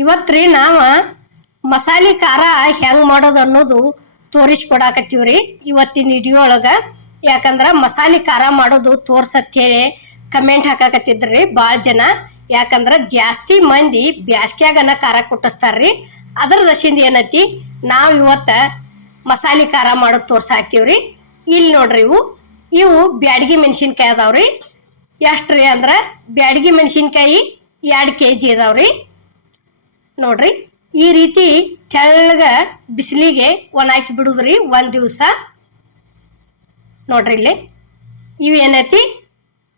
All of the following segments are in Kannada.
ಇವತ್ರಿ ನಾವ ಮಸಾಲೆ ಖಾರ ಹೆಂಗ್ ಮಾಡೋದು ಅನ್ನೋದು ತೋರಿಸ್ಕೊಡಾಕತ್ತೀವ್ರಿ ಇವತ್ತಿನ ವಿಡಿಯೋ ಒಳಗ. ಯಾಕಂದ್ರ ಮಸಾಲೆ ಖಾರ ಮಾಡೋದು ತೋರ್ಸತ್ ಹೇಳಿ ಕಮೆಂಟ್ ಹಾಕಾಕತ್ತಿದ್ರಿ ಭಾಳ ಜನ. ಯಾಕಂದ್ರ ಜಾಸ್ತಿ ಮಂದಿ ಬ್ಯಾಸ್ಗ್ಯಾಗನ ಖಾರ ಕುಟ್ಟಿಸ್ತಾರ್ರಿ. ಅದ್ರ ದಶಿಂದ ಏನೈತಿ ನಾವ್ ಇವತ್ತ ಮಸಾಲೆ ಖಾರ ಮಾಡೋದು ತೋರ್ಸಾಕ್ತಿವ್ರಿ. ಇಲ್ಲಿ ನೋಡ್ರಿ ಇವು ಬ್ಯಾಡಗಿ ಮೆಣಸಿನ್ಕಾಯಿ ಅದಾವ್ರಿ. ಎಷ್ಟ್ರಿ ಅಂದ್ರ ಬ್ಯಾಡಗಿ ಮೆಣಸಿನ್ಕಾಯಿ 2 kg ಅದಾವ್ರಿ. ನೋಡ್ರಿ ಈ ರೀತಿ ತೆಳ್ಳಗ ಬಿಸಿಲಿಗೆ ಒಣಾಕಿ ಬಿಡುದ್ರಿ ಒಂದ್ ದಿವಸ. ನೋಡ್ರಿ ಇವೇನೈತಿ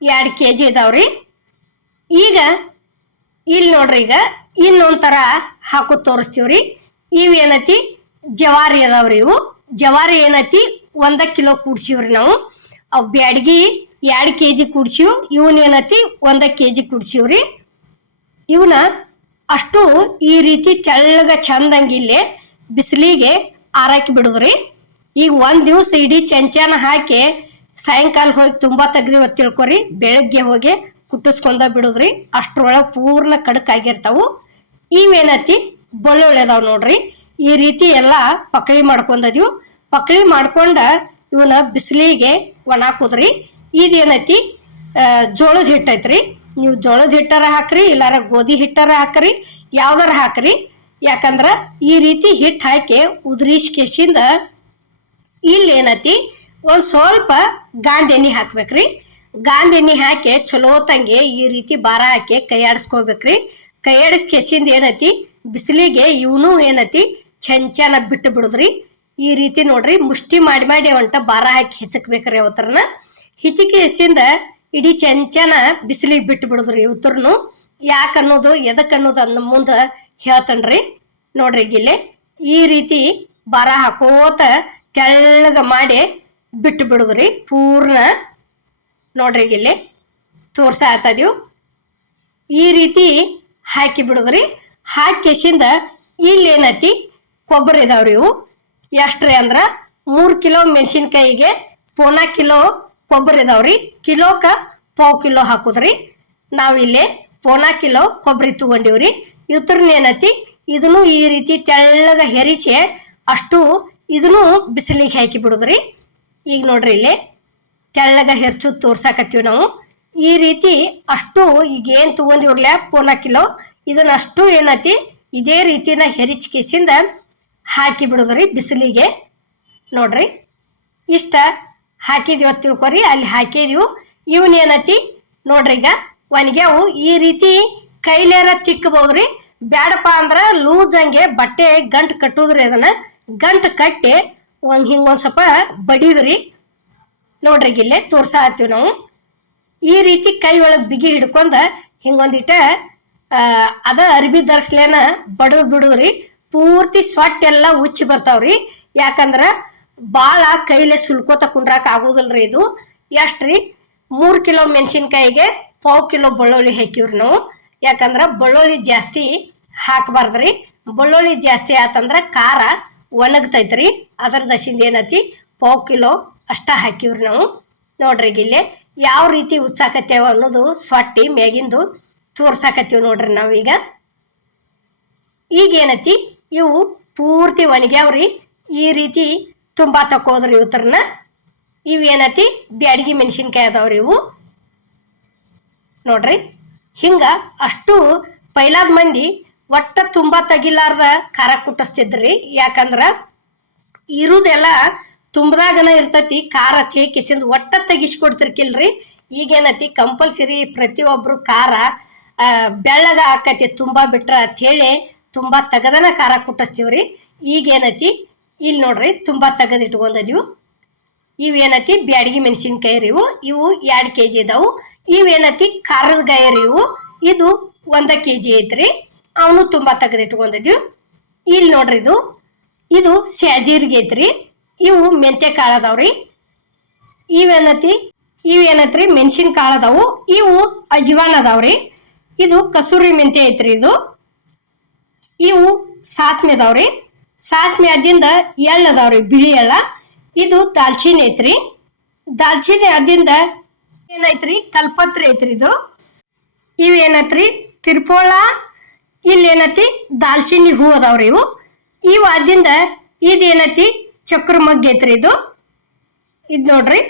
2 kg ಇದಾವ್ರಿ. ಈಗ ಇಲ್ಲಿ ನೋಡ್ರಿ ಈಗ ಇನ್ನೊಂಥರ ಹಾಕೋದು ತೋರಿಸ್ತೀವ್ರಿ. ಇವೇನೈತಿ ಜವಾರಿ ಅದಾವ್ರಿ. ಇವು ಜವಾರಿ ಏನೈತಿ 1 ಕಿಲೋ ಕೂಡ್ಸಿವ್ರಿ ನಾವು. ಅವು ಬ್ಯಾಡಗಿ 2 kg ಕೂಡ್ಸಿವ್. ಇವನ್ ಏನೈತಿ 1 kg ಕೂಡ್ಸಿವ್ರಿ. ಇವನ್ನ ಅಷ್ಟು ಈ ರೀತಿ ತೆಳ್ಳಗ ಚಂದಂಗಿ ಇಲ್ಲೇ ಬಿಸಿಲಿಗೆ ಆರಾಕಿ ಬಿಡುದ್ರಿ. ಈಗ ಒಂದ್ ದಿವಸ ಇಡೀ ಚಂಚಾನ ಹಾಕಿ ಸಾಯಂಕಾಲ ಹೋಗಿ ತುಂಬಾ ತೆಗ್ದಿವ ತಿಳ್ಕೊರಿ, ಬೆಳಗ್ಗೆ ಹೋಗಿ ಕುಟ್ಟಿಸ್ಕೊಂಡ ಬಿಡುದ್ರಿ. ಅಷ್ಟ್ರೊಳಗೆ ಪೂರ್ಣ ಕಡಕಾಗಿರ್ತಾವು. ಇವೇನತಿ ಬೆಳ್ಳುಳ್ಳಿ ಅದಾವ್ ನೋಡ್ರಿ. ಈ ರೀತಿ ಎಲ್ಲ ಪಕಳಿ ಮಾಡ್ಕೊಂಡದಿವು. ಪಕಳಿ ಮಾಡ್ಕೊಂಡ ಇವನ್ನ ಬಿಸಿಲಿಗೆ ಒಣಾಕುದ್ರಿ. ಇದೇನೈತಿ ಜೋಳದ ಹಿಟ್ಟು ಐತ್ರಿ. ನೀವು ಜೋಳದ ಹಿಟ್ಟಾರ ಹಾಕ್ರಿ, ಇಲ್ಲಾರ ಗೋಧಿ ಹಿಟ್ಟಾರ ಹಾಕ್ರಿ, ಯಾವ್ದಾರ ಹಾಕ್ರಿ. ಯಾಕಂದ್ರ ಈ ರೀತಿ ಹಿಟ್ಟು ಹಾಕಿ ಉದುರಿಸ್ಕೇಸಿಂದ ಇಲ್ಲಿ ಏನೈತಿ ಒಂದ್ ಸ್ವಲ್ಪ ಗಾಂಧಿ ಎಣ್ಣೆ ಹಾಕ್ಬೇಕ್ರಿ. ಗಾಂಧಿ ಎಣ್ಣೆ ಹಾಕಿ ಚಲೋ ತಂಗಿ ಈ ರೀತಿ ಬಾರ ಹಾಕಿ ಕೈ ಆಡಿಸ್ಕೋಬೇಕ್ರಿ. ಕೈ ಆಡಿಸ್ಕೇಸಿಂದ ಏನೈತಿ ಬಿಸಿಲಿಗೆ ಇವನು ಏನೈತಿ ಚಂಚನ ಬಿಟ್ಟು ಬಿಡುದ್ರಿ. ಈ ರೀತಿ ನೋಡ್ರಿ ಮುಷ್ಟಿ ಮಾಡಿ ಮಾಡಿ ಒಂಟ ಬಾರ ಹಾಕಿ ಹಿಚಕ್ಬೇಕ್ರಿ. ಅವತ್ರನ ಹಿಚಿಕೇಸಿಂದ ಇಡೀ ಚಂಚನ ಬಿಸಿಲಿಗೆ ಬಿಟ್ಟು ಬಿಡುದ್ರಿ. ಇವತ್ರನು ಯಾಕೆ ಅನ್ನೋದು ಎದಕ್ ಅನ್ನೋದು ಅಂದ ಮುಂದೆ ಹೇಳ್ತನ್ರಿ. ನೋಡ್ರಿ ಗಿಲ್ಲೆ ಈ ರೀತಿ ಬಾರ ಹಾಕೋತ ತೆಳ್ಳಗ ಮಾಡಿ ಬಿಟ್ಟು ಬಿಡುದ್ರಿ ಪೂರ್ಣ. ನೋಡ್ರಿ ಗಿಲ್ಲೆ ತೋರ್ಸಾತದೀವ್ ಈ ರೀತಿ ಹಾಕಿ ಬಿಡುದ್ರಿ. ಹಾಕಿಸಿಂದ ಇಲ್ಲಿ ಏನೈತಿ ಕೊಬ್ಬರಿ ಇದಾವ್ರಿ. ಇವು ಎಷ್ಟ್ರಿ ಅಂದ್ರ 3 ಕಿಲೋ ಮೆಣಸಿನ್ಕಾಯಿಗೆ 1 ಕಿಲೋ ಕೊಬ್ಬರಿ ಇದಾವ್ರಿ. ಕಿಲೋಕ 1/4 ಕಿಲೋ ಹಾಕುದ್ರಿ. ನಾವಿಲ್ಲಿ 1 ಕಿಲೋ ಕೊಬ್ಬರಿ ತಗೊಂಡಿವ್ರಿ. ಇವತ್ರನ ಏನೈತಿ ಇದನ್ನು ಈ ರೀತಿ ತೆಳ್ಳಗ ಹೆರಿಚೆ ಅಷ್ಟು ಇದನ್ನು ಬಿಸಿಲಿಗೆ ಹಾಕಿ ಬಿಡುದ್ರಿ. ಈಗ ನೋಡ್ರಿ ಇಲ್ಲಿ ತೆಳ್ಳಗ ಹೆರ್ಚು ತೋರ್ಸಾಕತ್ತೀವಿ ನಾವು. ಈ ರೀತಿ ಅಷ್ಟು ಈಗ ಏನ್ ತಗೊಂಡಿವ್ರಲ್ಲ 1 ಕಿಲೋ ಇದನ್ನ ಅಷ್ಟು ಏನೈತಿ ಇದೇ ರೀತಿನ ಹೆರಿಚಿಕೆಸಿಂದ ಹಾಕಿ ಬಿಡುದ್ರಿ ಬಿಸಿಲಿಗೆ. ನೋಡ್ರಿ ಇಷ್ಟ ಹಾಕಿದೀವ ತಿಳ್ಕೊರಿ. ಅಲ್ಲಿ ಹಾಕಿದೀವು. ಇವನ್ ಏನೈತಿ ನೋಡ್ರಿ ಈಗ ಒಣಗ್ಯಾವು. ಈ ರೀತಿ ಕೈಲೇರ ತಿಕ್ಕಬಹುದ್ರಿ. ಬ್ಯಾಡಪ್ಪ ಅಂದ್ರ ಲೂಸ್ ಹಂಗೆ ಬಟ್ಟೆ ಗಂಟು ಕಟ್ಟುದ್ರಿ. ಅದನ್ನ ಗಂಟು ಕಟ್ಟಿ ಹಿಂಗೊಂದ್ ಸ್ವಲ್ಪ ಬಡಿದ್ರಿ. ನೋಡ್ರಿ ಇಲ್ಲೇ ತೋರ್ಸಾತೀವಿ ನಾವು. ಈ ರೀತಿ ಕೈ ಒಳಗೆ ಬಿಗಿ ಹಿಡ್ಕೊಂಡ ಹಿಂಗೊಂದಿಟ ಅದ ಅರ್ಬಿ ಧರಿಸ್ಲೇನ ಬಡದ್ ಬಿಡುದ್ರಿ. ಪೂರ್ತಿ ಸೊಟ್ಟ ಎಲ್ಲ ಉಚ್ಚಿ ಬರ್ತಾವ್ರಿ. ಯಾಕಂದ್ರ ಬಾಳ ಕೈಲೆ ಸುಲ್ಕೋತ ಕುಂಡ್ರಾಕ ಆಗೋದಿಲ್ರಿ. ಇದು ಎಷ್ಟ್ರಿ 3 ಕಿಲೋ ಮೆಣಸಿನ್ಕಾಯಿಗೆ 1/4 ಕಿಲೋ ಬೆಳ್ಳುಳ್ಳಿ ಹಾಕಿವ್ರಿ ನಾವು. ಯಾಕಂದ್ರ ಬೆಳ್ಳುಳ್ಳಿ ಜಾಸ್ತಿ ಹಾಕಬಾರ್ದ್ರಿ. ಬೆಳ್ಳುಳ್ಳಿ ಜಾಸ್ತಿ ಆತಂದ್ರ ಖಾರ ಒಣಗ್ತೈತ್ರಿ. ಅದರ ದಶಿಂದ ಏನೈತಿ 1/4 ಕಿಲೋ ಅಷ್ಟ ಹಾಕಿವ್ರಿ ನಾವು. ನೋಡ್ರಿ ಇಲ್ಲೇ ಯಾವ ರೀತಿ ಉಚ್ಚಾಕತ್ತೇವ ಅನ್ನೋದು ಸೊಟ್ಟಿ ಮ್ಯಾಗಿಂದು ತೋರ್ಸಾಕತ್ತೀವಿ ನೋಡ್ರಿ ನಾವೀಗ. ಈಗೇನೈತಿ ಇವು ಪೂರ್ತಿ ಒಣಗ್ಯಾವ್ರಿ. ಈ ರೀತಿ ತುಂಬಾ ತಕೋದ್ರಿ ಇವತ್ರನ. ಇವೇನೈತಿ ಬ್ಯಾಡಗಿ ಮೆಣಸಿನ್ಕಾಯಿ ಅದಾವ್ರಿ. ಇವು ನೋಡ್ರಿ ಹಿಂಗ ಅಷ್ಟು ಪೈಲಾದ ಮಂದಿ ಒಟ್ಟ ತುಂಬಾ ತಗಿಲಾರ್ದ ಖಾರ ಕುಟ್ಟಿಸ್ತಿದ್ರಿ. ಯಾಕಂದ್ರ ಇರುದೆಲ್ಲ ತುಂಬದಾಗನ ಇರ್ತೈತಿ. ಖಾರ ತೇಕಿಸಿಂದ ಒಟ್ಟ ತೆಗಿಸ್ಕೊಡ್ತಿರ್ಕಿಲ್ರಿ. ಈಗೇನೈತಿ ಕಂಪಲ್ಸರಿ ಪ್ರತಿಯೊಬ್ರು ಖಾರ ಬೆಳ್ಳಗ ಆಕತಿ ತುಂಬಾ ಬಿಟ್ರ ಅಂತ ಹೇಳಿ ತುಂಬಾ ತಗದನ ಖಾರ ಕುಟ್ಟಿಸ್ತೀವ್ರಿ. ಈಗೇನೈತಿ ಇಲ್ಲಿ ನೋಡ್ರಿ ತುಂಬಾ ತಗದ್ ಇಟ್ಕೊಂಡದಿವು. ಇವೇನೈತಿ ಬ್ಯಾಡಗಿ ಮೆಣಸಿನ್ಕಾಯಿ ರೀ. ಇವು 2 kg ಇದಾವು. ಇವೇನೈತಿ ಖಾರದ ಗಾಯ ರೀ. ಇದು 1 kg ಐತ್ರಿ. ಅವನು ತುಂಬಾ ತಗದ್ ಇಟ್ಕೊಂಡದಿವು. ಇಲ್ಲಿ ನೋಡ್ರಿ ಇದು ಸ್ಯಾಜೀರ್ಗೆ ಐತ್ರಿ. ಇವು ಮೆಂತೆ ಕಾಳು ಅದಾವ್ರಿ. ಇವೇನೈತ್ರಿ ಮೆಣಸಿನ ಕಾಳು ಅದಾವು. ಇವು ಅಜ್ವಾನ್ ಅದಾವ್ರಿ. ಇದು ಕಸೂರಿ ಮೆಂತೆ ಐತ್ರಿ. ಇವು ಸಾಸ್ಮೆ ಅದಾವ್ರಿ. ಸಾಸ್ಮೆ ಅದಿಂದ ಎಳ್ಳು ಅದಾವ್ರಿ, ಬಿಳಿ ಎಳ್ಳ. ಇದು ದಾಲ್ಚಿನ್ನಿ ಐತ್ರಿ. ದಾಲ್ಚಿನ್ನಿ ಅದಿಂದ ಏನೈತ್ರಿ ಕಲ್ಪತ್ರಿ ಐತ್ರಿ. ಇವೇನೈತ್ರಿ ತಿರ್ಪೋಳ ಇಲ್ಲೇನತಿ ದಾಲ್ಚಿನ್ನಿ ಹೂ ಅದಾವ್ರಿ ಇವು ಆದಿಂದ ಇದೇನತಿ ಚಕ್ರ ಮಗ್ಗ ಐತ್ರಿ ಇದು ನೋಡ್ರಿ.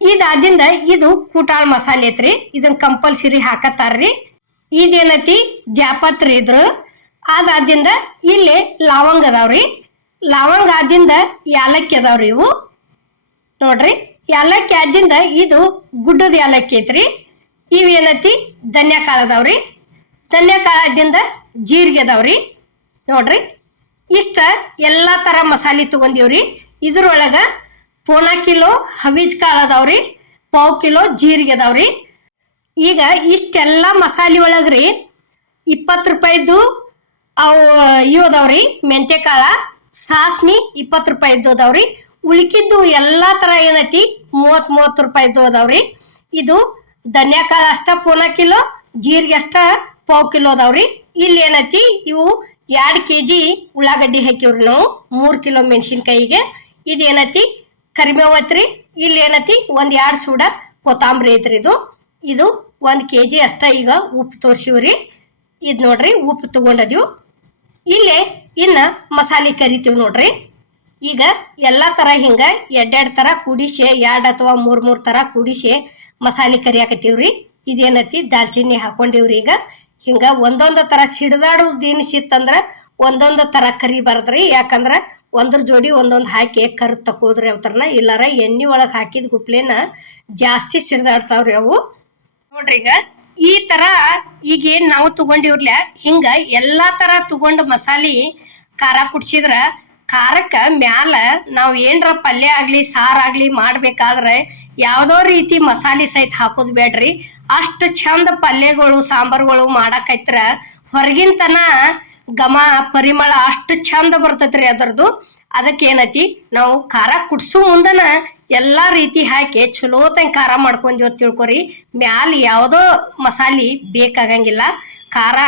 ಇದಾದಿಂದ ಇದು ಕೂಟಾಳ್ ಮಸಾಲೆ ಐತ್ರಿ, ಇದನ್ನ ಕಂಪಲ್ಸರಿ ಹಾಕತ್ತಾರ್ರಿ. ಇದೇನತಿ ಜಾಪತ್ರಿ ಅದಾದಿಂದ ಇಲ್ಲಿ ಲವಂಗ ಅದಾವ್ರಿ. ಲವಂಗ ಆದಿಂದ ಯಾಲಕ್ಕಿ ಅದಾವ್ರಿ ಇವು ನೋಡ್ರಿ. ಯಾಲಕ್ಕಿ ಆದಿಂದ ಇದು ಗುಡ್ಡದ ಯಾಲಕ್ಕಿ ಐತ್ರಿ. ಇವೇನತಿ ಧನ್ಯಕಾಳ ಅದಾವ್ರಿ. ಧನ್ಯಕಾಳದಿಂದ ಜೀರಿಗೆ ಅದಾವ್ರಿ ನೋಡ್ರಿ. ಇಷ್ಟ ಎಲ್ಲ ಥರ ಮಸಾಲೆ ತಗೊಂಡಿವ್ರಿ. ಇದ್ರೊಳಗ 1 ಕಿಲೋ ಹವೀಜ್ ಕಾಳು ಅದಾವ್ರಿ, 1/2 ಕಿಲೋ ಜೀರಿಗೆ ಅದಾವ್ರಿ. ಈಗ ಇಷ್ಟೆಲ್ಲ ಮಸಾಲೆ ಒಳಗ್ರಿ 20 ರೂಪಾಯಿದ್ದು ಅವು ಇವು ಅದಾವ್ರಿ. ಮೆಂತ್ಯಕಾಳ ಸಾಸ್ಮಿ 20 ರೂಪಾಯಿದ್ದು ಅದಾವ್ರಿ. ಉಳ್ಕಿದ್ದು ಎಲ್ಲ ಥರ ಏನೈತಿ 30 ರೂಪಾಯಿದ್ದು ಅದಾವ್ರಿ. ಇದು ಧನ್ಯಕಾಳ ಅಷ್ಟ 1 ಕಿಲೋ, ಜೀರಿಗೆ ಅಷ್ಟ 1/2 ಕಿಲೋ ಅದಾವ್ರಿ. ಇಲ್ಲಿ ಏನೈತಿ ಇವು 2 kg ಉಳ್ಳಾಗಡ್ಡಿ ಹಾಕಿವ್ರಿ ನಾವು, 3 ಕಿಲೋ ಮೆಣಸಿನ್ಕಾಯಿಗೆ. ಇದೇನೈತಿ ಕರಿಬೇವು ಐತ್ರಿ. ಇಲ್ಲಿ ಏನೈತಿ 1-2 ಸೂಡ ಕೊತ್ತಂಬರಿ ಐತ್ರಿ. ಇದು 1 kg ಅಷ್ಟ. ಈಗ ಉಪ್ಪು ತೋರಿಸಿವ್ರಿ. ಇದು ನೋಡ್ರಿ ಉಪ್ಪು ತಗೊಂಡದೀವು. ಇಲ್ಲೇ ಇನ್ನು ಮಸಾಲೆ ಕರಿತೀವಿ ನೋಡ್ರಿ. ಈಗ ಎಲ್ಲ ಥರ ಹಿಂಗೆ 2 ಥರ ಕೂಡಿಸಿ 2 ಅಥವಾ 3 ಥರ ಕೂಡಿಸಿ ಮಸಾಲೆ ಕರಿಯಾಕತ್ತೀವ್ರಿ. ಇದೇನೈತಿ ದಾಲ್ಚಿನ್ನಿ ಹಾಕೊಂಡಿವ್ರಿ. ಈಗ ಹಿಂಗೆ ಒಂದೊಂದು ಥರ ಸಿಡ್ದಾಡೋದು ದಿನಸಿತ್ತಂದ್ರೆ ಒಂದೊಂದು ಥರ ಕರಿಬಾರ್ದ್ರಿ. ಯಾಕಂದ್ರೆ ಒಂದ್ರ ಜೋಡಿ ಒಂದೊಂದು ಹಾಕಿ ಕರ್ ತಕೋದ್ರಿ ಅವತರನ. ಇಲ್ಲಾರ ಎಣ್ಣೆ ಒಳಗೆ ಹಾಕಿದ ಗುಪ್ಲೇನ ಜಾಸ್ತಿ ಸಿಡ್ದಾಡ್ತಾವ್ರಿ ಅವು ನೋಡ್ರಿ. ಈಗ ಈ ಥರ ಈಗೇನು ನಾವು ತಗೊಂಡಿವ್ರಲ್ಲ ಹಿಂಗೆ ಎಲ್ಲ ಥರ ತಗೊಂಡು ಮಸಾಲೆ ಖಾರ ಕುಡ್ಸಿದ್ರ ಖಾರಕ್ಕೆ ಮ್ಯಾಲ ನಾವು ಏನರ ಪಲ್ಯ ಆಗಲಿ ಸಾರಾಗಲಿ ಮಾಡಬೇಕಾದ್ರೆ ಯಾವುದೋ ರೀತಿ ಮಸಾಲೆ ಸಹಿತ ಹಾಕೋದು ಬೇಡ್ರಿ. ಅಷ್ಟು ಚಂದ ಪಲ್ಯಗಳು ಸಾಂಬಾರುಗಳು ಮಾಡಕೈತ್ರ ಹೊರಗಿನ ತನ ಘಮ ಪರಿಮಳ ಅಷ್ಟು ಚಂದ ಬರ್ತೈತ್ರಿ ಅದರದ್ದು. ಅದಕ್ಕೆ ಏನೈತಿ ನಾವು ಖಾರ ಕುಡ್ಸೋ ಮುಂದನ ಎಲ್ಲ ರೀತಿ ಹಾಕಿ ಚಲೋತಂಗೆ ಖಾರ ಮಾಡ್ಕೊಂಡ್ವಿ ಅಂತ ತಿಳ್ಕೊರಿ. ಮ್ಯಾಲ ಯಾವುದೋ ಮಸಾಲೆ ಬೇಕಾಗಂಗಿಲ್ಲ. ಖಾರ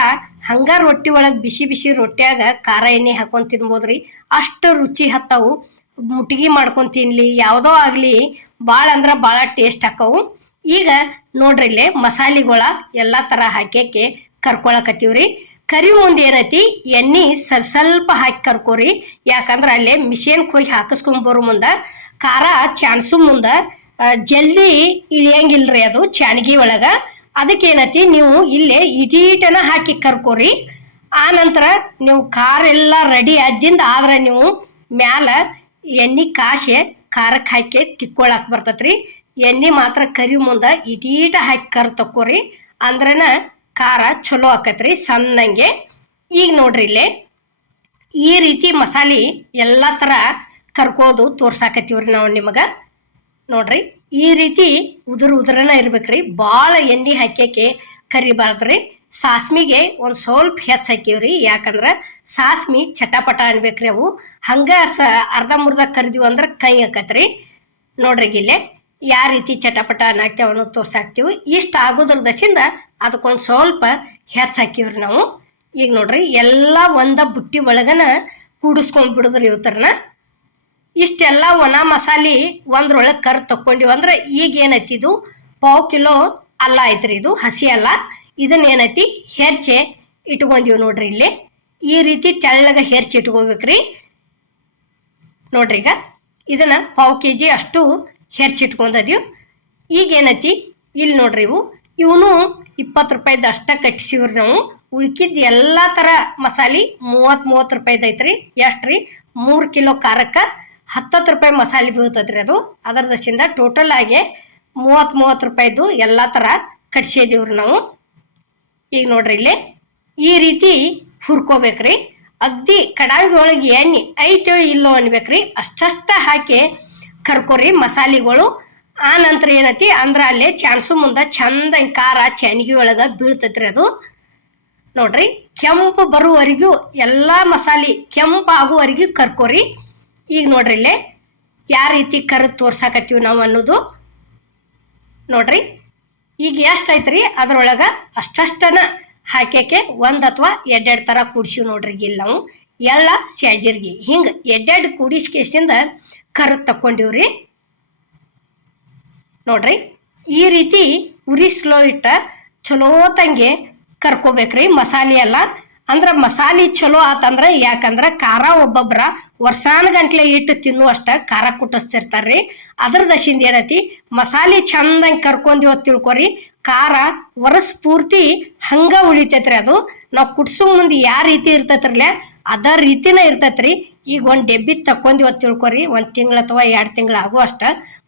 ಹಂಗ ರೊಟ್ಟಿ ಒಳಗೆ ಬಿಸಿ ಬಿಸಿ ರೊಟ್ಟಿಯಾಗ ಖಾರ ಎಣ್ಣೆ ಹಾಕೊಂಡು ತಿನ್ಬೋದ್ರಿ. ಅಷ್ಟು ರುಚಿ ಹತ್ತವು. ಮುಟ್ಗಿ ಮಾಡ್ಕೊಂಡು ತಿನ್ಲಿ ಯಾವುದೋ ಆಗಲಿ ಭಾಳ ಅಂದ್ರೆ ಭಾಳ ಟೇಸ್ಟ್ ಹಾಕವು. ಈಗ ನೋಡ್ರಿ ಇಲ್ಲೇ ಮಸಾಲೆಗಳ ಎಲ್ಲ ಥರ ಹಾಕ್ಯಾಕೆ ಕರ್ಕೊಳಕತ್ತೀವ್ರಿ. ಕರಿ ಮುಂದೆ ಏನೈತಿ ಎಣ್ಣೆ ಸ್ವಲ್ಪ ಹಾಕಿ ಕರ್ಕೋರಿ. ಯಾಕಂದ್ರೆ ಅಲ್ಲೇ ಮಿಷನ್ಗೆ ಹೋಗಿ ಹಾಕಿಸ್ಕೊಂಬರೋ ಮುಂದೆ ಖಾರ ಚಾನ್ಸು ಮುಂದೆ ಜಲ್ದಿ ಇಳಿಯಂಗಿಲ್ರಿ ಅದು ಚಾನ್ಗಿ ಒಳಗೆ. ಅದಕ್ಕೇನೈತಿ ನೀವು ಇಲ್ಲೇ ಇಟೀಟನ ಹಾಕಿ ಕರ್ಕೋರಿ. ಆ ನಂತರ ನೀವು ಖಾರ ಎಲ್ಲ ರೆಡಿ ಆದಿಂದ ಆದ್ರೆ ನೀವು ಮ್ಯಾಲ ಎಣ್ಣೆ ಕಾಸೆ ಖಾರಕ್ಕೆ ಹಾಕಿ ತಿಕ್ಕೊಳಕ್ಕೆ ಬರ್ತೈತ್ರಿ. ಎಣ್ಣೆ ಮಾತ್ರ ಕರಿ ಮುಂದೆ ಇಟೀಟ ಹಾಕಿ ಕರ್ ತಕ್ಕೋರಿ. ಅಂದ್ರನ ಖಾರ ಚಲೋ ಆಕತ್ರಿ ಸಣ್ಣಂಗೆ. ಈಗ ನೋಡ್ರಿ ಇಲ್ಲೇ ಈ ರೀತಿ ಮಸಾಲೆ ಎಲ್ಲ ಥರ ಕರ್ಕೋದು ತೋರ್ಸಾಕತ್ತೀವ್ರಿ ನಾವು ನಿಮಗೆ ನೋಡ್ರಿ. ಈ ರೀತಿ ಉದುರನ ಇರ್ಬೇಕ್ರಿ. ಭಾಳ ಎಣ್ಣೆ ಹಾಕ್ಯಾಕೆ ಕರಿಬಾರ್ದ್ರಿ. ಸಾಸ್ಮಿಗೆ ಒಂದು ಸ್ವಲ್ಪ ಹೆಚ್ಚು ಹಾಕಿವ್ರಿ. ಯಾಕಂದ್ರೆ ಸಾಸ್ಮಿ ಚಟಪಟ ಅನ್ಬೇಕ್ರಿ. ಅವು ಹಂಗೆ ಅರ್ಧಂಬರ್ಧ ಕರಿದೀವಿ ಅಂದ್ರೆ ಕೈ ಹಾಕತ್ರಿ ನೋಡ್ರಿ. ಇಲ್ಲೇ ಯಾವ ರೀತಿ ಚಟಪಟ ಹಾಕ್ತೇವನ್ನೋ ತೋರ್ಸಾಕ್ತೀವಿ. ಇಷ್ಟು ಆಗೋದ್ರದಸಿಂದ ಅದಕ್ಕೊಂದು ಸ್ವಲ್ಪ ಹೆಚ್ಚು ಹಾಕಿವ್ರಿ ನಾವು. ಈಗ ನೋಡ್ರಿ ಎಲ್ಲ ಒಂದ ಬುಟ್ಟಿ ಒಳಗನ ಕೂಡಿಸ್ಕೊಂಡ್ಬಿಡುದ್ರಿ ಇವತ್ತರನ. ಇಷ್ಟೆಲ್ಲ ಒಣ ಮಸಾಲೆ ಒಂದ್ರೊಳಗೆ ಕರ್ ತಕ್ಕೊಂಡಿವಿ ಅಂದ್ರೆ ಈಗ ಏನೈತಿ ಇದು 1/2 ಕಿಲೋ ಅಲ್ಲ ಐತ್ರಿ. ಇದು ಹಸಿ ಅಲ್ಲ. ಇದನ್ನ ಏನೈತಿ ಹೆರ್ಚೆ ಇಟ್ಕೊಂಡಿವಿ ನೋಡ್ರಿ. ಇಲ್ಲಿ ಈ ರೀತಿ ತೆಳ್ಳಗ ಹೆರ್ಚಿ ಇಟ್ಕೋಬೇಕ್ರಿ ನೋಡ್ರಿ. ಈಗ ಇದನ್ನ 1/2 kg ಅಷ್ಟು ಹೆರ್ಚಿಟ್ಕೊಂಡದೀವಿ. ಈಗ ಏನೈತಿ ಇಲ್ಲಿ ನೋಡ್ರಿ ಇವನು 20 ರೂಪಾಯಿದ ಅಷ್ಟ ಕಟ್ಟಿಸಿವ್ರಿ ನಾವು. ಉಳ್ಕಿದ್ದು ಎಲ್ಲ ಥರ ಮಸಾಲೆ 30 ರೂಪಾಯಿದ ಐತ್ರಿ. ಎಷ್ಟ್ರಿ 3 ಕಿಲೋ ಖಾರಕ್ಕೆ 10 ರೂಪಾಯಿ ಮಸಾಲೆ ಬೀಳ್ತದ್ರಿ ಅದು. ಅದರದಸಿಂದ ಟೋಟಲ್ ಆಗಿ 30 ರೂಪಾಯಿದು ಎಲ್ಲ ಥರ ಕಟ್ಸಿದೀವ್ರಿ ನಾವು. ಈಗ ನೋಡ್ರಿ ಇಲ್ಲಿ ಈ ರೀತಿ ಹುರ್ಕೋಬೇಕ್ರಿ. ಅಗ್ದಿ ಕಡಾಯಿ ಒಳಗೆ ಎಣ್ಣೆ ಐತೋ ಇಲ್ಲೋ ಅನ್ಬೇಕ್ರಿ. ಅಷ್ಟಷ್ಟ ಹಾಕಿ ಕರ್ಕೋರಿ ಮಸಾಲೆಗಳು. ಆ ನಂತರ ಏನೈತಿ ಅಂದ್ರೆ ಅಲ್ಲೇ ಚಾನ್ಸು ಮುಂದೆ ಚಂದ ಖಾರ ಚಾನ್ಗಿ ಒಳಗೆ ಬೀಳ್ತೈತ್ರಿ ಅದು ನೋಡ್ರಿ. ಕೆಂಪು ಬರುವವರೆಗೂ ಎಲ್ಲ ಮಸಾಲೆ ಕೆಂಪು ಆಗುವವರೆಗೂ ಕರ್ಕೋರಿ. ಈಗ ನೋಡ್ರಿ ಇಲ್ಲೇ ಯಾವ ರೀತಿ ಕರೆದು ತೋರ್ಸಾಕತ್ತೀವಿ ನಾವು ಅನ್ನೋದು ನೋಡ್ರಿ. ಈಗ ಎಷ್ಟೈತ್ರಿ ಅದ್ರೊಳಗೆ ಅಷ್ಟಷ್ಟನ ಹಾಕ್ಯಾಕೆ 1 ಅಥವಾ 2 ಥರ ಕೂಡಿಸಿವಿ ನೋಡ್ರಿ. ಇಲ್ಲಿ ನಾವು ಎಳ್ಳ ಸ್ಯಾಜೀರ್ಗಿ ಹಿಂಗೆ 2 ಕೂಡಿಸ್ಕೇಸಿಂದ ಕರೆದು ತಕ್ಕೊಂಡಿವ್ರಿ ನೋಡ್ರಿ. ಈ ರೀತಿ ಉರಿ ಸ್ಲೋ ಇಟ್ಟ ಚಲೋ ತಂಗೆ ಕರ್ಕೋಬೇಕ್ರಿ ಮಸಾಲೆ ಎಲ್ಲ. ಅಂದ್ರೆ ಮಸಾಲೆ ಚಲೋ ಆತಂದ್ರೆ, ಯಾಕಂದ್ರೆ ಖಾರ ಒಬ್ಬೊಬ್ಬರ ವರ್ಷಾನುಗಂಟ್ಲೆ ಇಟ್ಟು ತಿನ್ನುವಷ್ಟ ಖಾರ ಕುಟ್ಟಿಸ್ತಿರ್ತಾರ್ರಿ. ಅದ್ರ ದಶಿಂದ ಏನೈತಿ ಮಸಾಲೆ ಚಂದಂಗೆ ಕರ್ಕೊಂದಿವ ತಿಳ್ಕೊರಿ, ಖಾರ ವರ್ಷ ಪೂರ್ತಿ ಹಂಗ ಉಳಿತೈತ್ರಿ. ಅದು ನಾವು ಕುಟ್ಸೋ ಮುಂದೆ ಯಾವ ರೀತಿ ಇರ್ತೈತ್ರಲ್ಲ ಅದ ರೀತಿನ ಇರ್ತೈತ್ರಿ. ಈಗ ಒಂದು ಡೆಬ್ಬಿ ತಕ್ಕೊಂದಿವ ತಿಳ್ಕೊರಿ, 1 ತಿಂಗಳು ಅಥವಾ 2 ತಿಂಗಳು ಆಗೋ ಅಷ್ಟ.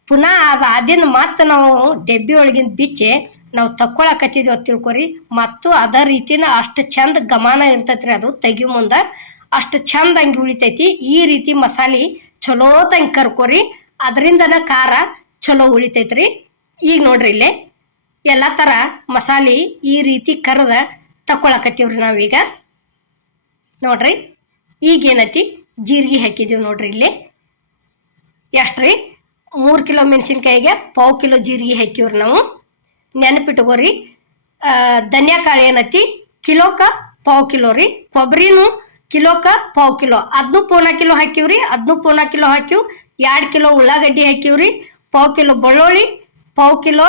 ಪುನಃ ಅದಾದಿಂದ ಮತ್ತೆ ನಾವು ಡೆಬ್ಬಿ ಒಳಗಿಂದ ಬಿಚ್ಚಿ ನಾವು ತಕ್ಕೊಳಕತ್ತಿದ್ವಿ ತಿಳ್ಕೊರಿ, ಮತ್ತು ಅದ ರೀತಿನ ಅಷ್ಟು ಚಂದ ಗಮನ ಇರ್ತೈತ್ರಿ. ಅದು ತೆಗಿಯೋ ಮುಂದೆ ಅಷ್ಟು ಚಂದ ಹಂಗೆ ಉಳಿತೈತಿ. ಈ ರೀತಿ ಮಸಾಲೆ ಚಲೋ ತಂಗೆ ಕರ್ಕೊರಿ, ಅದರಿಂದನ ಖಾರ ಚಲೋ ಉಳಿತೈತ್ರಿ. ಈಗ ನೋಡ್ರಿ ಇಲ್ಲೇ ಎಲ್ಲ ಥರ ಮಸಾಲೆ ಈ ರೀತಿ ಕರೆದ ತಕ್ಕೊಳಕತ್ತೀವ್ರಿ ನಾವೀಗ. ನೋಡ್ರಿ ಈಗೇನೈತಿ ಜೀರಿಗೆ ಹಾಕಿದೀವಿ ನೋಡ್ರಿ. ಇಲ್ಲಿ ಎಷ್ಟ್ರಿ 3 ಕಿಲೋ ಮೆಣಸಿನ್ಕಾಯಿಗೆ 1/4 ಕಿಲೋ ಜೀರಿಗೆ ಹಾಕಿವ್ರಿ ನಾವು. ನೆನಪಿಟ್ಕೋರಿ. ಧನ್ಯಾಕಾಳು ಏನೈತಿ ಕಿಲೋಕ 1/4 ಕಿಲೋ ರೀ. ಕೊಬ್ಬರಿನೂ ಕಿಲೋಕ 1/4 ಕಿಲೋ, ಅದನ್ನೂ 1/4 ಕಿಲೋ ಹಾಕಿವ್ರಿ. ಅದನ್ನೂ 1/4 ಕಿಲೋ ಹಾಕಿವ್. 2 ಕಿಲೋ ಉಳ್ಳಾಗಡ್ಡಿ ಹಾಕಿವ್ರಿ. 1/4 ಕಿಲೋ ಬೆಳ್ಳುಳ್ಳಿ, 1/4 ಕಿಲೋ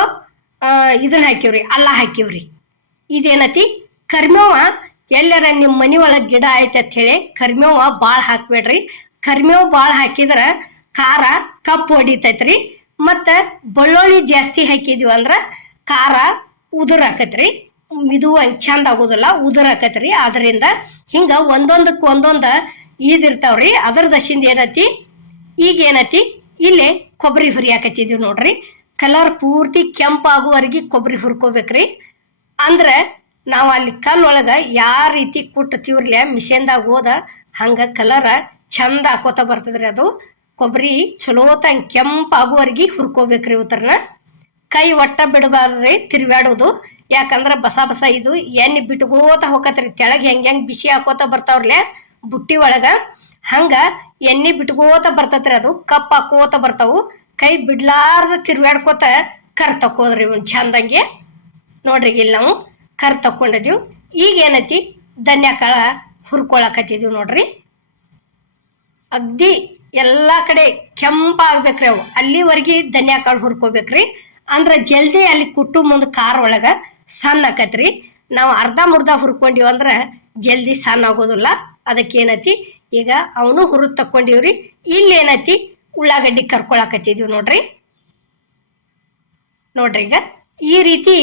ಇದನ್ನ ಹಾಕಿವ್ರಿ, ಅಲ್ಲ ಹಾಕಿವ್ರಿ. ಇದೇನತಿ ಕರಿಮೇವ, ಎಲ್ಲರ ನಿಮ್ಮ ಮನೆ ಒಳಗೆ ಗಿಡ ಐತೆ ಅಂತ ಹೇಳಿ ಕರಿಮೇವ ಭಾಳ ಹಾಕ್ಬೇಡ್ರಿ. ಕರಿಮೇವು ಭಾಳ ಹಾಕಿದ್ರೆ ಖಾರ ಕಪ್ಪು ಹೊಡಿತೈತ್ರಿ. ಮತ್ತು ಬೆಳ್ಳುಳ್ಳಿ ಜಾಸ್ತಿ ಹಾಕಿದ್ವಿ ಅಂದ್ರೆ ಖಾರ ಉದುರು ಆಕತ್ರಿ, ಇದು ಚಂದ ಆಗೋದಿಲ್ಲ, ಉದುರು ಆಕತ್ರಿ. ಅದರಿಂದ ಹಿಂಗೆ ಒಂದೊಂದಕ್ಕೆ ಒಂದೊಂದು ಇದಿರ್ತಾವ್ರಿ. ಅದ್ರ ದಶಿಂದ ಏನೈತಿ ಈಗ ಏನೈತಿ ಇಲ್ಲೇ ಕೊಬ್ಬರಿ ಹುರಿಯಾಕತ್ತಿದ್ವಿ ನೋಡ್ರಿ. ಕಲರ್ ಪೂರ್ತಿ ಕೆಂಪಾಗುವವರೆಗೆ ಕೊಬ್ಬರಿ ಹುರ್ಕೋಬೇಕ್ರಿ. ಅಂದ್ರೆ ನಾವು ಅಲ್ಲಿ ಕಲ್ಲೊಳಗೆ ಯಾವ ರೀತಿ ಕುಟ್ತೀವ್ರಲ್ಲ ಮಿಷನ್ದಾಗ ಹೋದ ಹಂಗೆ ಕಲರ ಚಂದ ಹಾಕೋತ ಬರ್ತದ್ರಿ. ಅದು ಕೊಬ್ಬರಿ ಚಲೋ ತಂಗೆ ಕೆಂಪಾಗುವವರೆಗೆ ಹುರ್ಕೋಬೇಕ್ರಿ. ಉತ್ತರನ ಕೈ ಒಟ್ಟ ಬಿಡಬಾರ್ದ್ರಿ, ತಿರುಗಾಡೋದು. ಯಾಕಂದ್ರೆ ಬಸ ಬಸ ಇದು ಎಣ್ಣೆ ಬಿಟ್ಕೋತ ಹೋಗತ್ರಿ. ತೆಳಗೆ ಹೆಂಗೆ ಬಿಸಿ ಹಾಕೋತ ಬರ್ತಾವ್ರಲ್ಲ ಬುಟ್ಟಿ ಒಳಗೆ, ಹಂಗೆ ಎಣ್ಣೆ ಬಿಟ್ಕೋತ ಬರ್ತೈತ್ರಿ. ಅದು ಕಪ್ ಹಾಕೋತ ಬರ್ತಾವು. ಕೈ ಬಿಡ್ಲಾರ್ದ ತಿರುಗಾಡ್ಕೋತ ಕರ್ ತಕ್ಕೋದ್ರಿ ಇವ್ನು ಚಂದಂಗೆ. ನೋಡ್ರಿ ಇಲ್ಲಿ ನಾವು ಕರ್ ತಕ್ಕೊಂಡಿದ್ದೀವಿ. ಈಗ ಏನೈತಿ ಧನ್ಯಾಕಾಳ ಹುರ್ಕೊಳಕತ್ತಿದ್ದೀವಿ ನೋಡ್ರಿ. ಅಗ್ದಿ ಎಲ್ಲ ಕಡೆ ಕೆಂಪಾಗ್ಬೇಕ್ರಿ ಅವು, ಅಲ್ಲಿವರೆಗೆ ಧನ್ಯಾಕಾಳು ಹುರ್ಕೋಬೇಕ್ರಿ. ಅಂದ್ರೆ ಜಲ್ದಿ ಅಲ್ಲಿ ಕುಟ್ಟು ಮುಂದೆ ಖಾರ ಒಳಗೆ ಸಣ್ಣ ಆಕತ್ರಿ. ನಾವು ಅರ್ಧ ಮುರ್ಧ ಹುರ್ಕೊಂಡಿವಿ ಅಂದ್ರೆ ಜಲ್ದಿ ಸಣ್ಣ ಆಗೋದಿಲ್ಲ. ಅದಕ್ಕೇನೈತಿ ಈಗ ಅವನು ಹುರಿದು ತಕ್ಕೊಂಡಿವ್ರಿ. ಇಲ್ಲೇನೈತಿ ಉಳ್ಳಾಗಡ್ಡಿ ಕರ್ಕೊಳಕತ್ತಿದ್ದೀವಿ ನೋಡ್ರಿ. ನೋಡ್ರಿ ಈಗ ಈ ರೀತಿ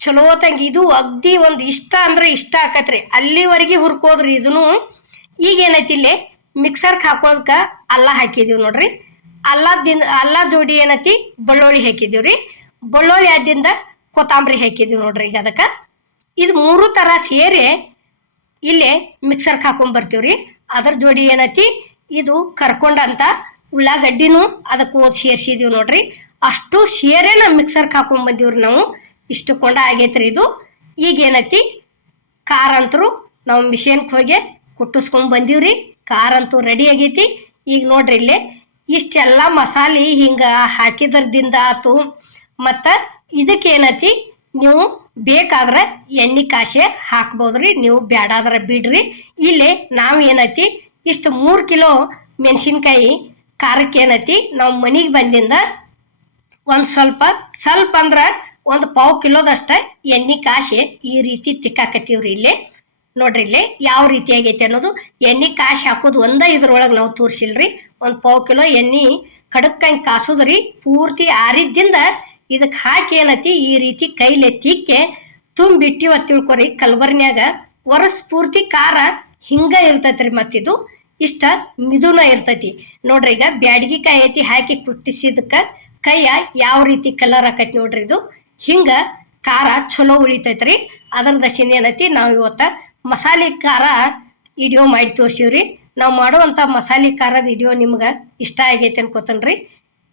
ಚಲೋ ತಂಗಿ ಇದು ಅಗ್ದಿ ಒಂದು ಇಷ್ಟ ಅಂದ್ರೆ ಇಷ್ಟ ಆಕತ್ರಿ, ಅಲ್ಲಿವರೆಗೆ ಹುರ್ಕೋದ್ರಿ ಇದನ್ನು. ಈಗೇನೈತಿ ಇಲ್ಲಿ ಮಿಕ್ಸರ್ಗೆ ಹಾಕೋದಕ್ಕೆ ಅಲ್ಲ ಹಾಕಿದೀವಿ ನೋಡ್ರಿ. ಅಲ್ಲ ಜೋಡಿ ಏನೈತಿ ಬೆಳ್ಳುಳ್ಳಿ ಹಾಕಿದೀವ್ರಿ. ಬೆಳ್ಳುಳ್ಳಿ ಆದಿಂದ ಕೊತ್ತಂಬರಿ ಹಾಕಿದೀವಿ ನೋಡ್ರಿ. ಈಗ ಅದಕ್ಕೆ ಇದು 3 ಥರ ಸೇರಿ ಇಲ್ಲೇ ಮಿಕ್ಸರ್ಗೆ ಹಾಕೊಂಡ್ಬರ್ತೀವ್ರಿ. ಅದ್ರ ಜೋಡಿ ಏನೈತಿ ಇದು ಕರ್ಕೊಂಡಂತ ಉಳ್ಳಾಗಡ್ಡಿನೂ ಅದಕ್ಕೆ ಓದಿ ಸೇರಿಸಿದೀವಿ ನೋಡ್ರಿ. ಅಷ್ಟು ಸೇರೇ ನಾವು ಮಿಕ್ಸರ್ಗೆ ಹಾಕೊಂಡ್ಬಂದೀವ್ರಿ ನಾವು. ಇಷ್ಟು ಕೊಂಡ ಆಗೈತ್ರಿ ಇದು. ಈಗೇನೈತಿ ಖಾರ ಅಂತರೂ ನಾವು ಮಿಷನ್ಗೆ ಹೋಗಿ ಕುಟ್ಟಿಸ್ಕೊಂಡ್ ಬಂದೀವ್ರಿ. ಖಾರ ಅಂತೂ ರೆಡಿ ಆಗೈತಿ. ಈಗ ನೋಡ್ರಿ ಇಲ್ಲೇ ಇಷ್ಟೆಲ್ಲ ಮಸಾಲೆ ಹಿಂಗೆ ಹಾಕಿದ್ರದಿಂದ ಆತು. ಮತ್ತು ಇದಕ್ಕೇನೈತಿ ನೀವು ಬೇಕಾದ್ರೆ ಎಣ್ಣೆ ಕಾಸೆ ಹಾಕ್ಬೋದ್ರಿ, ನೀವು ಬ್ಯಾಡಾದ್ರೆ ಬಿಡ್ರಿ. ಇಲ್ಲಿ ನಾವು ಏನೈತಿ ಇಷ್ಟು 3 ಕಿಲೋ ಮೆಣಸಿನ್ಕಾಯಿ ಖಾರಕ್ಕೆ ಏನೈತಿ ನಾವು ಮನೆಗೆ ಬಂದಿಂದ ಒಂದು ಸ್ವಲ್ಪ ಅಂದ್ರೆ ಒಂದು 1/4 ಕಿಲೋದಷ್ಟ ಎಣ್ಣೆ ಕಾಸೆ ಈ ರೀತಿ ತಿಕ್ಕಾಕತ್ತೀವ್ರಿ. ಇಲ್ಲಿ ನೋಡ್ರಿ ಇಲ್ಲಿ ಯಾವ ರೀತಿ ಆಗೈತಿ ಅನ್ನೋದು. ಎಣ್ಣೆ ಕಾಸೆ ಹಾಕೋದು ಇದ್ರೊಳಗೆ ನಾವು ತೋರಿಸಿಲ್ರಿ. ಒಂದು 1/4 ಕಿಲೋ ಎಣ್ಣೆ ಕಡಕ್ಕಂಗೆ ಕಾಸೋದ್ರಿ. ಪೂರ್ತಿ ಆರಿದ್ದಿಂದ ಇದಕ್ಕೆ ಹಾಕಿ ಏನೈತಿ ಈ ರೀತಿ ಕೈಲೆ ತಿಕ್ಕೆ ತುಂಬಿಟ್ಟಿವ ತಿಳ್ಕೊರಿ. ಕಲ್ಬರ್ನ್ಯಾಗ ವರ್ಷ ಪೂರ್ತಿ ಖಾರ ಹಿಂಗ ಇರ್ತೈತ್ರಿ. ಮತ್ತಿದು ಇಷ್ಟ ಮಿದುನ ಇರ್ತೈತಿ ನೋಡ್ರಿ. ಈಗ ಬ್ಯಾಡಗಿ ಕಾಯಿ ಐತಿ ಹಾಕಿ ಕುಟ್ಟಿಸಿದಕ್ಕೆ ಕೈಯ ಯಾವ ರೀತಿ ಕಲರ್ ಆಕೈತಿ ನೋಡ್ರಿ. ಇದು ಹಿಂಗ ಖಾರ ಚಲೋ ಉಳಿತೈತ್ರಿ. ಅದರ ದಶಿನ ಏನೈತಿ ನಾವು ಇವತ್ತ ಮಸಾಲೆ ಖಾರ ವಿಡಿಯೋ ಮಾಡಿ ತೋರಿಸಿವ್ರಿ. ನಾವು ಮಾಡುವಂಥ ಮಸಾಲೆ ಖಾರದ ವಿಡಿಯೋ ನಿಮ್ಗೆ ಇಷ್ಟ ಆಗೈತೆ ಅನ್ಕೋತನ್ರಿ.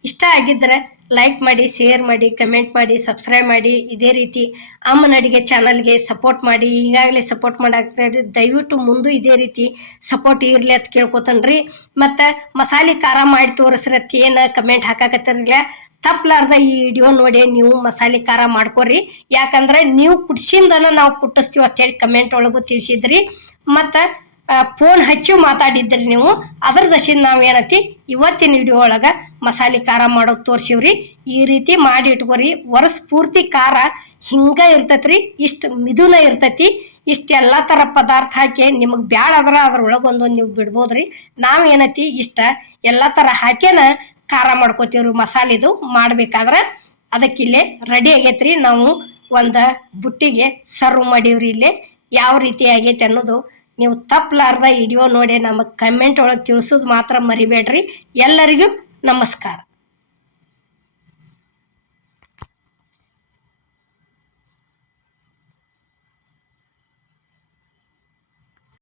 ಇಷ್ಟ ಆಗಿದ್ರೆ ಲೈಕ್ ಮಾಡಿ, ಶೇರ್ ಮಾಡಿ, ಕಮೆಂಟ್ ಮಾಡಿ, ಸಬ್ಸ್ಕ್ರೈಬ್ ಮಾಡಿ. ಇದೇ ರೀತಿ ಅಮ್ಮನ ಅಡಿಗೆ ಚಾನಲ್ಗೆ ಸಪೋರ್ಟ್ ಮಾಡಿ. ಈಗಾಗಲೇ ಸಪೋರ್ಟ್ ಮಾಡಾಕ್ತಾರೆ, ದಯವಿಟ್ಟು ಮುಂದೆ ಇದೇ ರೀತಿ ಸಪೋರ್ಟ್ ಇರಲಿ ಅಂತ ಕೇಳ್ಕೊತನ್ರಿ. ಮತ್ತು ಮಸಾಲೆ ಖಾರ ಮಾಡಿ ತೋರಿಸ್ರತ್ ಏನು ಕಮೆಂಟ್ ಹಾಕಾಕತ್ತಾರಿಲ್ಲ, ತಪ್ಪಲಾರ್ದ ಈ ವಿಡಿಯೋ ನೋಡಿ ನೀವು ಮಸಾಲೆ ಖಾರ ಮಾಡ್ಕೊರಿ. ಯಾಕಂದ್ರೆ ನೀವು ಕುಡ್ಸಿಂದನ ನಾವು ಕುಟ್ಟಿಸ್ತೀವಿ ಅಂತೇಳಿ ಕಮೆಂಟ್ ಒಳಗೂ ತಿಳಿಸಿದ್ರಿ. ಮತ್ತು ಫೋನ್ ಹಚ್ಚಿ ಮಾತಾಡಿದ್ರಿ ನೀವು. ಅದ್ರ ದಶಿಂದ ನಾವು ಏನೈತಿ ಇವತ್ತಿನ ವಿಡಿಯೋ ಒಳಗೆ ಮಸಾಲೆ ಖಾರ ಮಾಡೋದು ತೋರಿಸಿವ್ರಿ. ಈ ರೀತಿ ಮಾಡಿ ಇಟ್ಕೊರಿ. ವರ್ಷ ಪೂರ್ತಿ ಖಾರ ಹಿಂಗೆ ಇರ್ತೈತ್ರಿ. ಇಷ್ಟು ಮಿದುನ ಇರ್ತೈತಿ. ಇಷ್ಟೆಲ್ಲ ಥರ ಪದಾರ್ಥ ಹಾಕಿ ನಿಮಗೆ ಬ್ಯಾಡ ಆದ್ರೆ ಅದ್ರೊಳಗೊಂದು ನೀವು ಬಿಡ್ಬೋದ್ರಿ. ನಾವು ಏನೈತಿ ಇಷ್ಟ ಎಲ್ಲ ಥರ ಹಾಕ್ಯನ ಖಾರ ಮಾಡ್ಕೋತೀವ್ರಿ. ಮಸಾಲೆದು ಮಾಡ್ಬೇಕಾದ್ರೆ ಅದಕ್ಕಿಲ್ಲೇ ರೆಡಿ ಆಗೈತ್ರಿ. ನಾವು ಒಂದು ಬುಟ್ಟಿಗೆ ಸರ್ವ್ ಮಾಡೀವ್ರಿ. ಇಲ್ಲೇ ಯಾವ ರೀತಿ ಆಗೈತೆ ಅನ್ನೋದು ನೀವು ತಪ್ಪಲಾರ್ದ ವಿಡಿಯೋ ನೋಡಿ ನಮಗೆ ಕಮೆಂಟ್ ಒಳಗೆ ತಿಳಿಸೋದು ಮಾತ್ರ ಮರಿಬೇಡ್ರಿ. ಎಲ್ಲರಿಗೂ ನಮಸ್ಕಾರ.